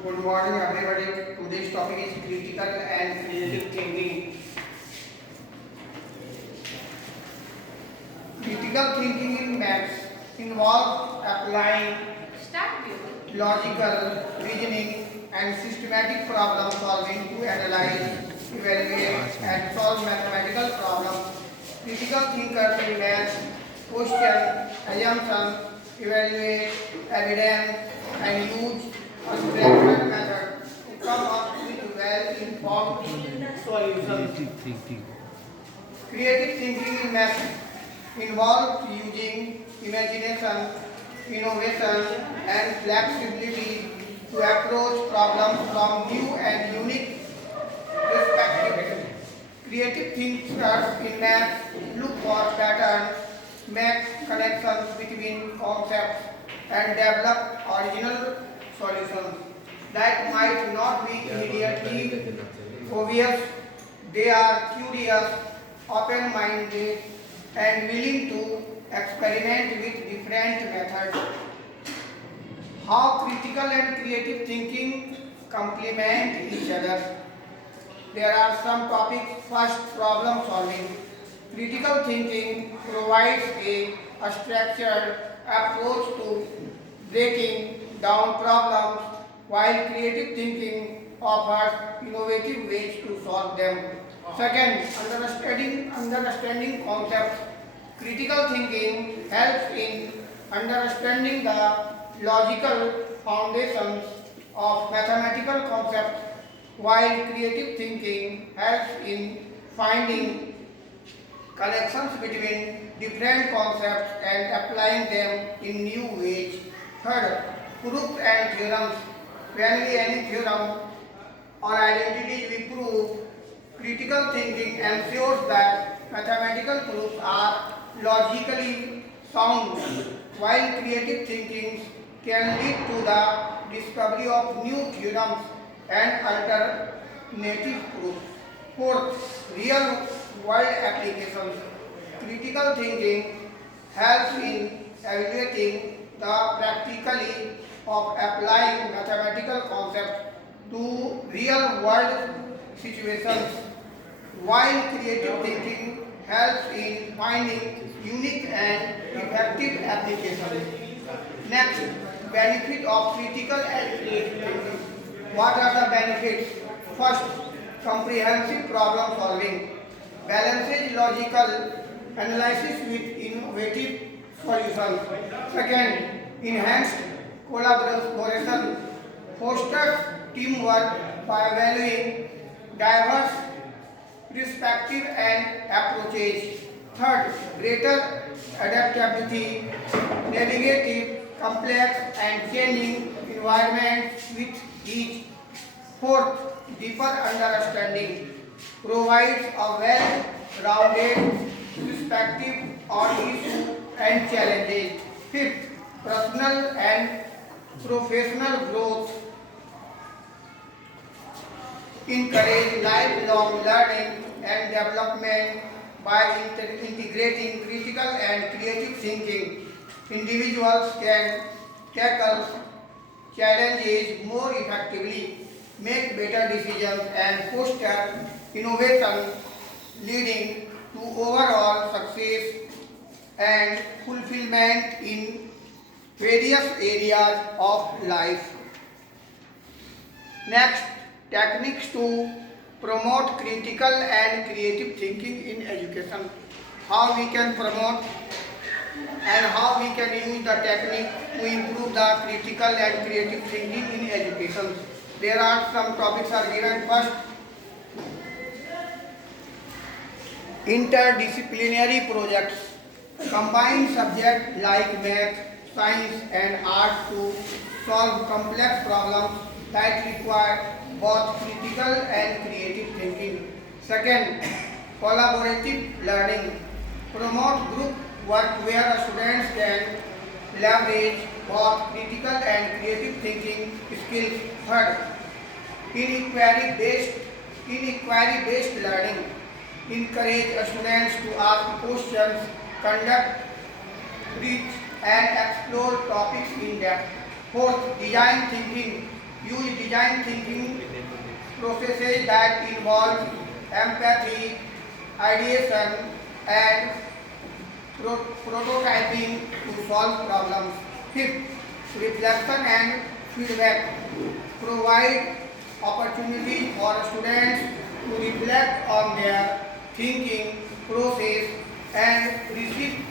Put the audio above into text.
Good morning, everybody. Today's topic is critical and creative thinking. Critical thinking in maths involves applying logical reasoning and systematic problem solving to analyze, evaluate, and solve mathematical problems. Critical thinkers in maths question assumptions, evaluate evidence, and use a structured method to come up with well-informed solutions. Creative thinking in math involves using imagination, innovation, and flexibility to approach problems from new and unique perspectives. Creative thinkers in math look for patterns, make connections between concepts, and develop original solutions that might not be immediately obvious. They are curious, open-minded, and willing to experiment with different methods. How critical and creative thinking complement each other. There are some topics. First, problem solving. Critical thinking provides a structured approach to breaking down problems, while creative thinking offers innovative ways to solve them. Second, understanding concepts. Critical thinking helps in understanding the logical foundations of mathematical concepts, while creative thinking helps in finding connections between different concepts and applying them in new ways. Third, proofs and theorems. When we any theorem or identities we prove, critical thinking ensures that mathematical proofs are logically sound, while creative thinking can lead to the discovery of new theorems and alternative proofs. Fourth, real world applications. Critical thinking helps in evaluating the practicality of applying mathematical concepts to real world situations, while creative thinking helps in finding unique and effective applications. Next, benefit of critical and creative thinking. What are the benefits? First, comprehensive problem solving. Balances logical analysis with innovative solutions. Second, enhanced collaboration. Fosters teamwork by valuing diverse perspectives and approaches. Third, greater adaptability, navigating complex and changing environments with each. Fourth, deeper understanding, provides a well-rounded perspective on issues and challenges. Fifth, personal and professional growth, encourage lifelong learning and development by integrating critical and creative thinking. Individuals can tackle challenges more effectively, make better decisions, and foster innovation, leading to overall success and fulfillment in various areas of life. Next, techniques to promote critical and creative thinking in education. How we can promote and how we can use the technique to improve the critical and creative thinking in education. There are some topics are given. First, interdisciplinary projects. Combine subjects like math, science and art to solve complex problems that require both critical and creative thinking. Second, collaborative learning. Promote group work where students can leverage both critical and creative thinking skills. Third, inequality-based learning. Encourage students to ask questions, conduct research and explore topics in depth. Fourth, design thinking use design thinking processes that involve empathy, ideation, and prototyping to solve problems. Fifth, reflection and feedback provide opportunities for students to reflect on their thinking process and receive